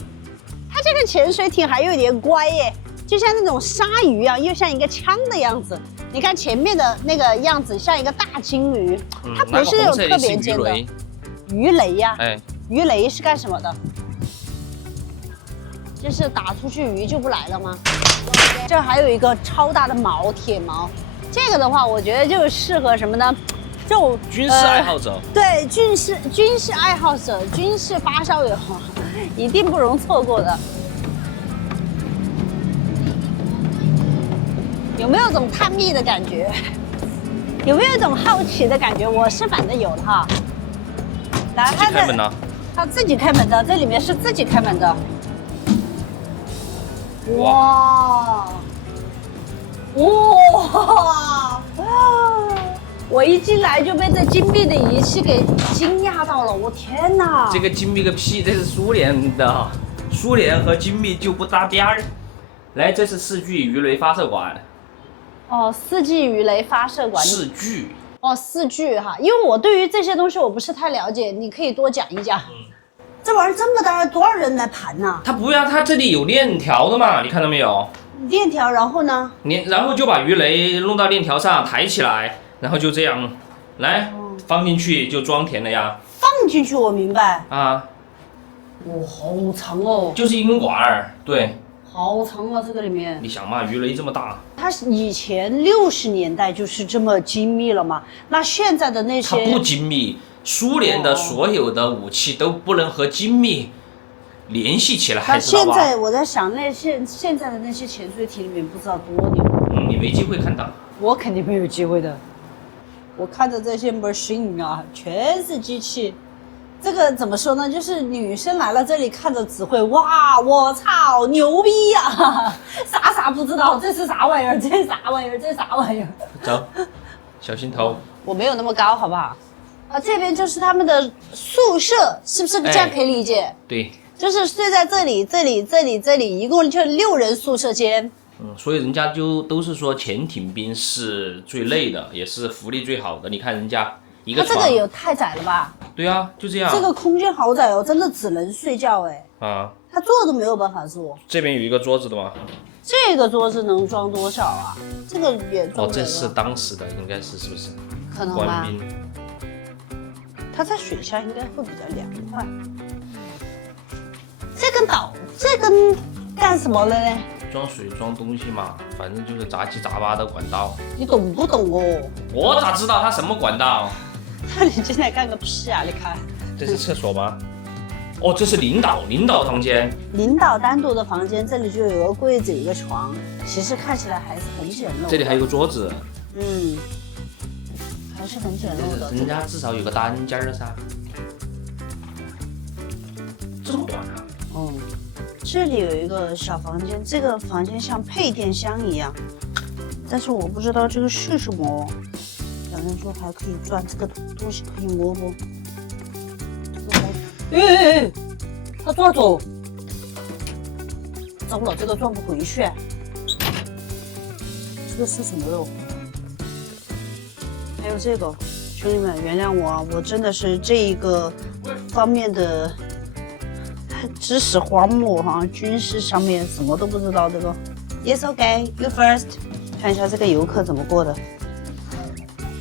它这个潜水艇还有点乖耶，就像那种鲨鱼一样，又像一个枪的样子。你看前面的那个样子像一个大金鱼，它不是那种特别尖的。鱼雷呀，哎，鱼雷是干什么的？就是打出去鱼就不来了吗？这还有一个超大的锚，铁锚。这个的话，我觉得就适合什么呢？这种军事爱好者。对，军事爱好者、军事发烧友，一定不容错过的。有没有种探秘的感觉？有没有一种好奇的感觉？我是反正有的哈。来，自己开门呢？他自己开门的，这里面是自己开门的。哇！哇！我一进来就被这精密的仪器给惊讶到了，我天哪！这个精密个屁，这是苏联的，苏联和精密就不搭边儿。来，这是4具鱼雷发射管。哦，4具鱼雷发射管。4具。哦，4具哈，因为我对于这些东西我不是太了解，你可以多讲一讲。这玩意儿这么大，多少人来盘呢？它不要，它这里有链条的嘛，你看到没有？链条，然后呢？然后就把鱼雷弄到链条上抬起来，然后就这样，来放进去就装填了呀。放进去，我明白。啊。哇，好长哦。就是一根管儿，对。好长啊，这个里面。你想嘛，鱼雷这么大。它以前60年代就是这么精密了嘛？那现在的那些。它不精密，苏联的所有的武器都不能和精密联系起来，还知道吧？现在我在想，现在的那些潜水艇里面不知道多牛。你没机会看到。我肯定没有机会的。我看着这些 machine 啊，全是机器。这个怎么说呢？就是女生来了这里看着只会哇，我操，牛逼呀！啥不知道，这是啥玩意儿？这是啥玩意儿？这是啥玩意儿？走，小心头。我没有那么高，好不好？啊，这边就是他们的宿舍，是不是这样可以理解？对。就是睡在这里，一共就6人宿舍间。所以人家就都是说潜艇兵是最累的，也是福利最好的。你看人家一个床，它这个也太窄了吧？对啊，就这样。这个空间好窄哦，真的只能睡觉哎。啊。他坐都没有办法坐。这边有一个桌子的吗？这个桌子能装多少啊？这个也装。这是当时的，应该是不是？可能吧。官兵。它在水下应该会比较凉快。这根干什么了呢？装水装东西嘛，反正就是杂七杂八的管道。你懂不懂哦？我咋知道它什么管道？那你进来干个屁啊！你看，这是厕所吗？哦，这是领导房间。领导单独的房间，这里就有个柜子，有个床，其实看起来还是很简陋。这里还有个桌子。还是很简陋的。人家至少有个单间儿噻。这么短啊？这里有一个小房间，这个房间像配电箱一样，但是我不知道这个是什么。有人说还可以转，这个东西可以摸不？他抓走糟了，这个转不回去。这个是什么肉？还有这个，兄弟们原谅我啊，我真的是这一个方面的知识荒漠哈，军事上面什么都不知道。这个 Yes, OK, you first。看一下这个游客怎么过的，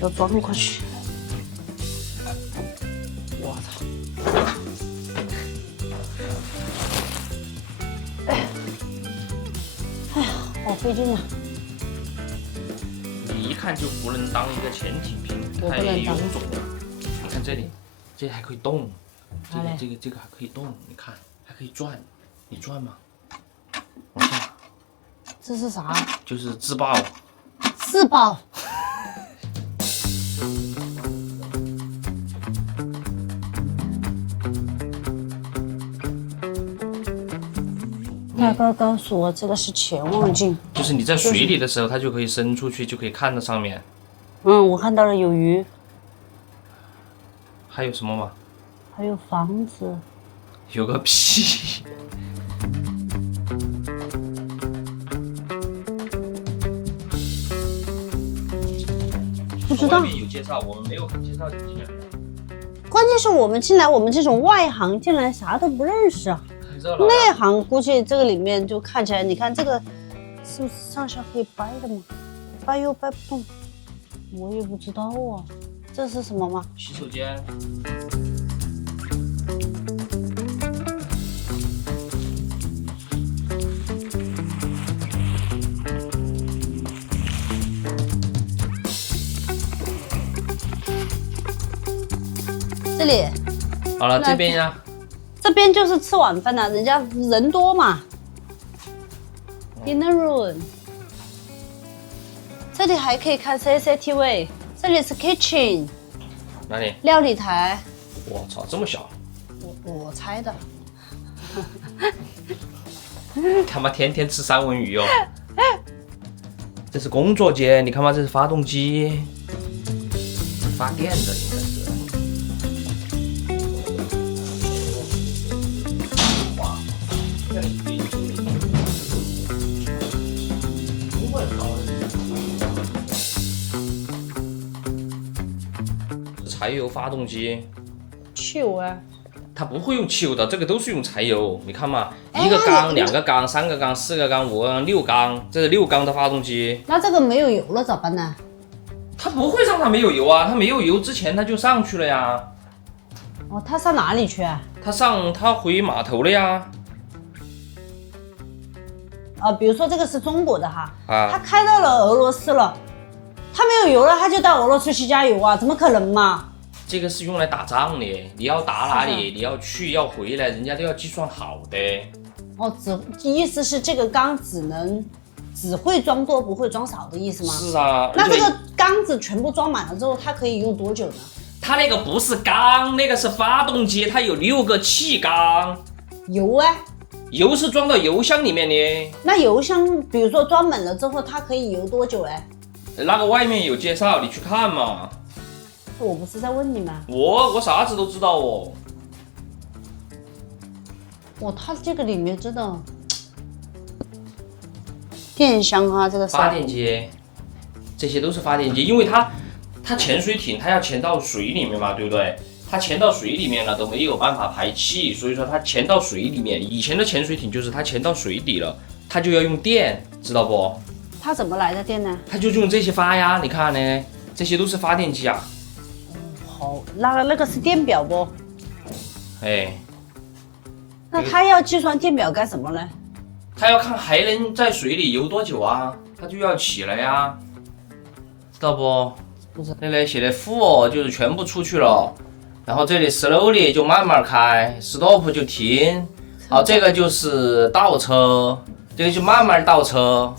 要钻过去。我操！哎呀，好费劲啊！你一看就不能当一个潜艇兵，太臃肿了。你看这里，这还可以动，这个还可以动，你看还可以转，你转吗？往下。这是啥？就是自爆。自爆。大哥告诉我，这个是潜望镜。就是你在水里的时候，它就可以伸出去，就可以看到上面。嗯，我看到了有鱼。还有什么吗？还有房子。有个屁！不知道。外面有介绍，我们没有介绍进来。关键是我们进来，我们这种外行进来啥都不认识啊。内行估计这个里面就看起来，你看这个是不是上下可以掰的吗？掰又掰不动，我也不知道啊。这是什么吗？洗手间。这里。好了，这边呀。这边就是吃晚饭的，人家人多嘛。Dinner room。这里还可以看 CCTV， 这里是 kitchen。哪里？料理台。我操，这么小！我猜的。他妈天天吃三文鱼哦。这是工作间，你看嘛，这是发动机，发电的应该是。柴油发动机，汽油啊？它不会用汽油的，这个都是用柴油。你看嘛，一个缸、两个缸、三个缸、四个缸、五个缸、六缸，这是6缸的发动机。那这个没有油了咋办呢？它不会让它没有油啊，它没有油之前它就上去了呀。哦，它上哪里去啊？它回码头了呀。比如说这个是中国的哈，它开到了俄罗斯了，它没有油了，它就到俄罗斯去加油啊？怎么可能嘛？这个是用来打仗的，你要打哪里，你要去要回来，人家都要计算好的。哦，意思是这个缸只会装多不会装少的意思吗？是啊。那这个缸子全部装满了之后，它可以用多久呢？它那个不是缸，那个是发动机，它有6个气缸。油啊？油是装到油箱里面的。那油箱比如说装满了之后，它可以油多久嘞？那个外面有介绍，你去看嘛。我不是在问你吗？我啥子都知道哦。它这个里面真的电箱啊，这个发电机，这些都是发电机，因为它潜水艇它要潜到水里面嘛，对不对？它潜到水里面了都没有办法排气，所以说它潜到水里面。以前的潜水艇就是它潜到水底了，它就要用电，知道不？它怎么来的电呢？它就用这些发呀，你看呢，这些都是发电机啊。好，那个是电表不？哎，那它要计算电表干什么呢？它要看还能在水里游多久啊，它就要起来呀，知道不？不知道。那里写的 full 就是全部出去了，然后这里 slowly 就慢慢开 ，stop 就停。好，这个就是倒车，这个就慢慢倒车。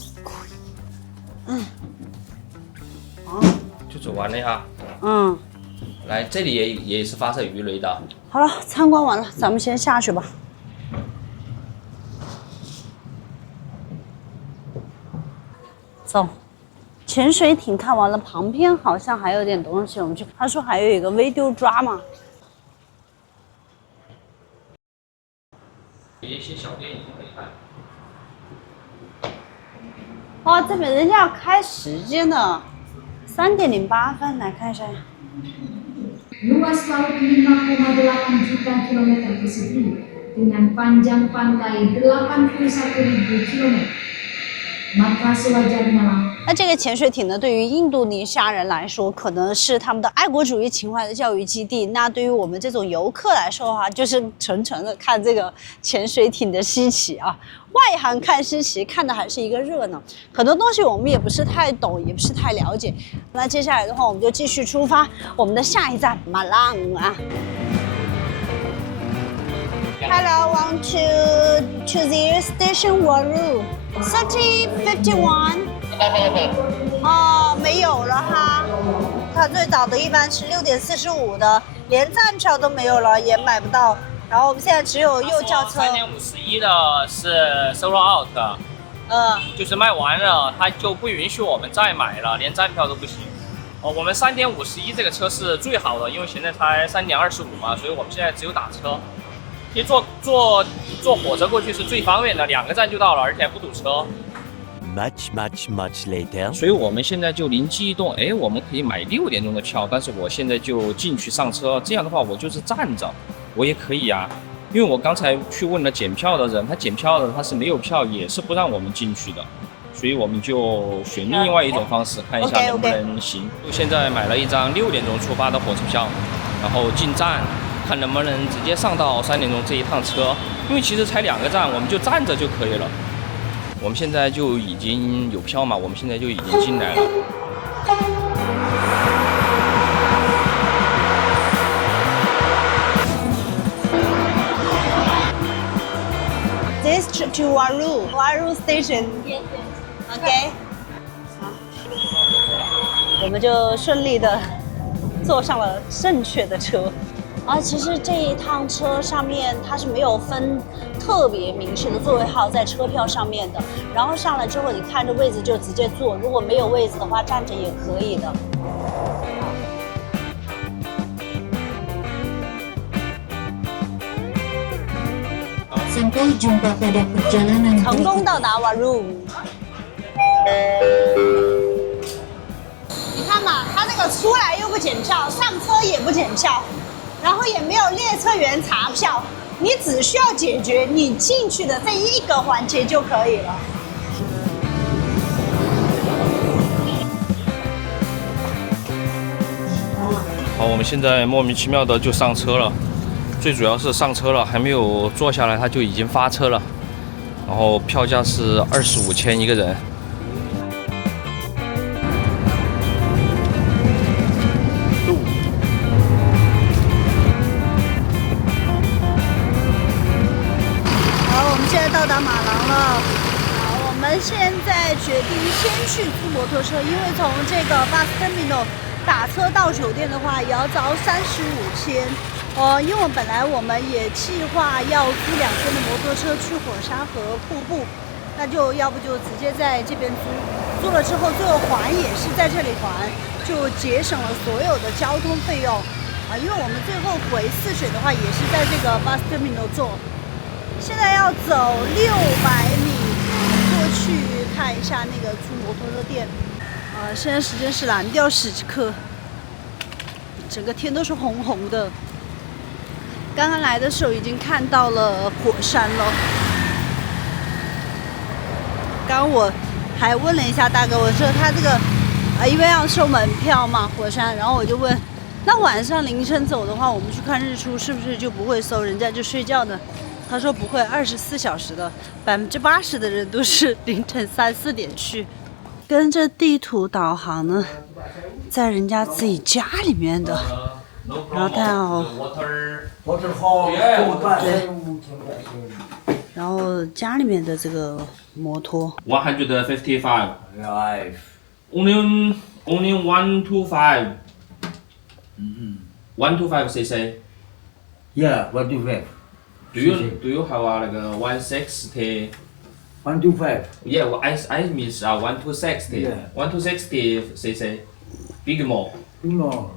就走完了呀。来，这里也是发射鱼雷的。好了，参观完了，咱们先下去吧。走，潜水艇看完了，旁边好像还有点东西，我们去。他说还有一个 video drama。有一些小电影可以看。哇，这边人家要开时间呢，3:08，来看一下。Luas laut 5,8 juta kilometer persegi dengan panjang pantai 81.000 kilometer. Maka sewajarnya lah 那这个潜水艇呢，对于印度尼西亚人来说，可能是他们的爱国主义情怀的教育基地。那对于我们这种游客来说的话，就是纯纯的看这个潜水艇的稀奇啊。外行看稀奇，看的还是一个热闹。很多东西我们也不是太懂，也不是太了解。那接下来的话，我们就继续出发，我们的下一站马浪啊。Hello, want to choose station Waru 3051。哦，没有了哈。它最早的一般是6:45的，连站票都没有了，也买不到。然后我们现在只有右轿车。3:51的是 sold out，就是卖完了，它就不允许我们再买了，连站票都不行。我们3:51这个车是最好的，因为现在才3:25嘛，所以我们现在只有打车。其实坐火车过去是最方便的，2个站就到了，而且不堵车。Much later， 所以我们现在就灵机一动，哎，我们可以买6点钟的票，但是我现在就进去上车，这样的话我就是站着，我也可以啊。因为我刚才去问了检票的人，他检票的他是没有票，也是不让我们进去的，所以我们就选另外一种方式，看一下能不能行。就现在买了一张6点钟出发的火车票，然后进站，看能不能直接上到3点钟这一趟车，因为其实才2个站，我们就站着就可以了。我们现在就已经有票嘛，我们现在就已经进来了。This to Waru Station. OK. 好，我们就顺利的坐上了正确的车。其实这一趟车上面它是没有分特别明确的座位号在车票上面的，然后上来之后你看着位置就直接坐，如果没有位置的话站着也可以的。Sampai jumpa pada perjalanan 成功到达Waru。你看嘛，它那个出来又不检票，上车也不检票。然后也没有列车员查票，你只需要解决你进去的这一个环节就可以了。好，我们现在莫名其妙的就上车了，最主要是上车了，还没有坐下来，它就已经发车了。然后票价是25千一个人。到达马廊了，我们现在决定先去租摩托车，因为从这个 bus terminal 打车到酒店的话，也要找35千。因为本来我们也计划要租2天的摩托车去火山和瀑布，那就要不就直接在这边租了之后最后还也是在这里还，就节省了所有的交通费用因为我们最后回泗水的话，也是在这个 bus terminal 坐。现在要走600米过去看一下那个租摩托车店。现在时间是蓝调时刻，整个天都是红红的。刚刚来的时候已经看到了火山了。刚刚我还问了一下大哥，我说他这个因为要收门票嘛，火山，然后我就问，那晚上凌晨走的话，我们去看日出是不是就不会收，人家就睡觉呢？他说不会，24小时的，80%的人都是凌晨3、4点去。跟着地图导航呢，在人家自己家里面的，然后他要对，然后家里面的这个摩托。155. Only 125. 125 cc. Yeah, 125. Do you have like a 160? 125. Yeah, well, I miss 160. Yeah. 160 cc. Big more. No.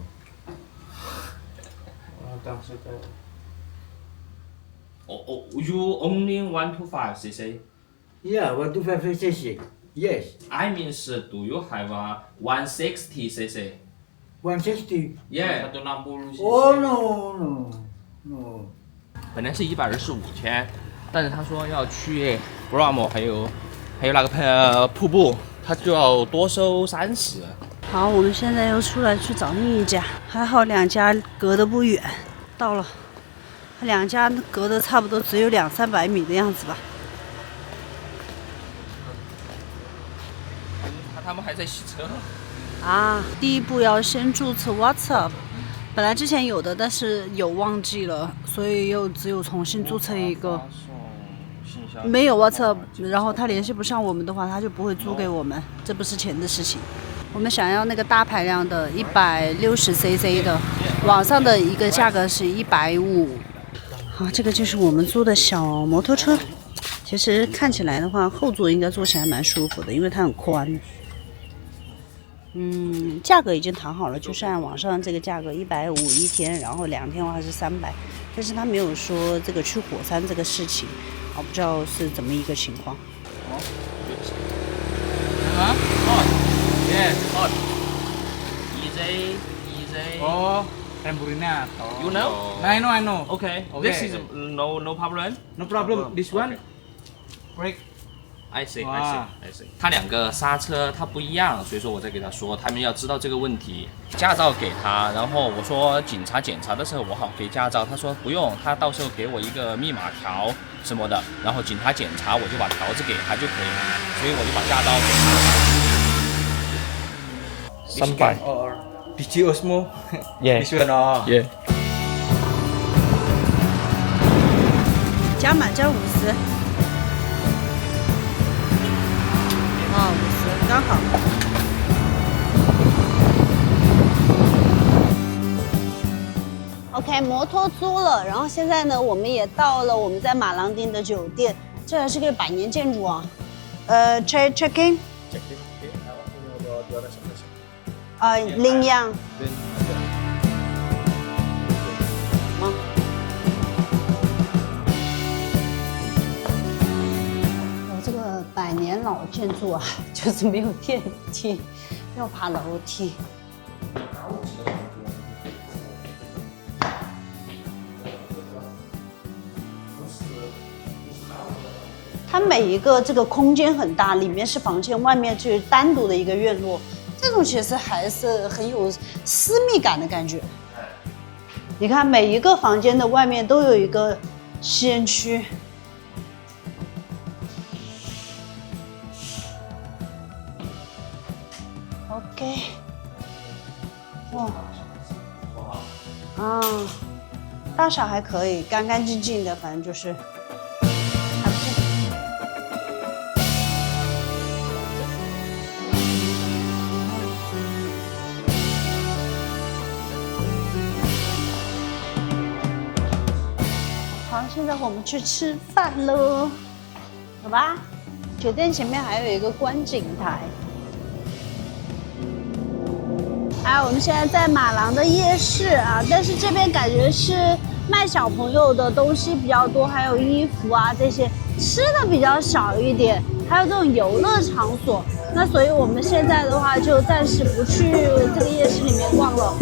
You only 125 cc. Yeah, 125 cc. Yes. I mean do you have a 160 cc? 160. Yeah. Oh no. No. 本来是125天，但是他说要去 Bromo 还有那个瀑布，他就要多收30。好，我们现在又出来去找另一家，还好两家隔得不远，到了，两家隔得差不多只有200-300米的样子吧。他们还在洗车。啊，第一步要先注册 WhatsApp， 本来之前有的，但是有忘记了，所以又只有重新注册一个。没有 WhatsApp， 然后他联系不上我们的话，他就不会租给我们，这不是钱的事情。我们想要那个大排量的160cc 的，网上的一个价格是150。好，这个就是我们租的小摩托车。其实看起来的话，后座应该坐起来蛮舒服的，因为它很宽。价格已经谈好了，就是按网上这个价格150一天，然后2天的话是300，但是他没有说这个去火山这个事情，我不知道是怎么一个情况。Yeah, hot. Easy. Oh, Temburina. You know? I know. Okay. This is no problem. No problem. This one, break. I see. 哇 他两个刹车它不一样，所以说我在给他说，他们要知道这个问题。驾照给他，然后我说警察检查的时候我好给驾照，他说不用，他到时候给我一个密码条什么的，然后警察检查我就把条子给他就可以了，所以我就把驾照给他。300 or DJ Osmo. Yeah. This one. Oh. Yeah. 加满加50。50刚好。OK， 摩托租了，然后现在呢，我们也到了我们在马郎丁的酒店，这还是个百年建筑啊。check in。领养。这个百年老建筑啊，就是没有电梯，要爬楼梯。它每一个这个空间很大，里面是房间，外面就是单独的一个院落，这种其实还是很有私密感的感觉。你看每一个房间的外面都有一个吸烟区。OK， 哇，啊，大小还可以，干干净净的，反正就是。好，现在我们去吃饭喽，走吧。酒店前面还有一个观景台。我们现在在马郎的夜市啊，但是这边感觉是卖小朋友的东西比较多，还有衣服啊这些，吃的比较少一点，还有这种游乐场所。那所以我们现在的话就暂时不去这个夜市里面逛了，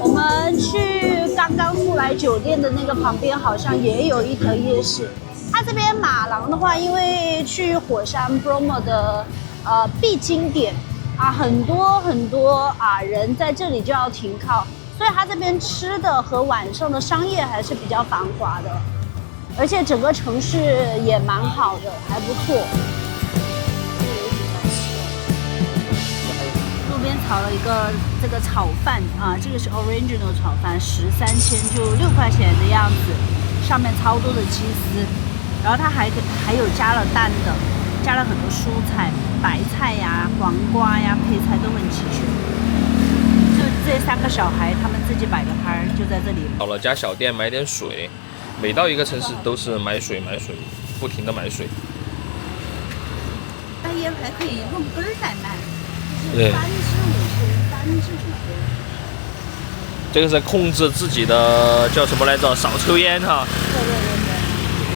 我们去刚刚住来酒店的那个旁边好像也有一条夜市。它这边马郎的话，因为去火山 Bromo 的必经点。很多人在这里就要停靠，所以它这边吃的和晚上的商业还是比较繁华的，而且整个城市也蛮好的，还不错。路边炒了一个这个炒饭啊，这个是 original 炒饭，13千就6块钱的样子，上面超多的鸡丝，然后它还有加了蛋的。加了很多蔬菜，白菜呀、黄瓜呀、配菜都很齐全。就这3个小孩，他们自己摆个摊儿，就在这里。到了家小店买点水，每到一个城市都是买水，不停的买水。半夜还可以论根儿来卖，对，3支50，3支50。这个是控制自己的叫什么来着？少抽烟哈。对。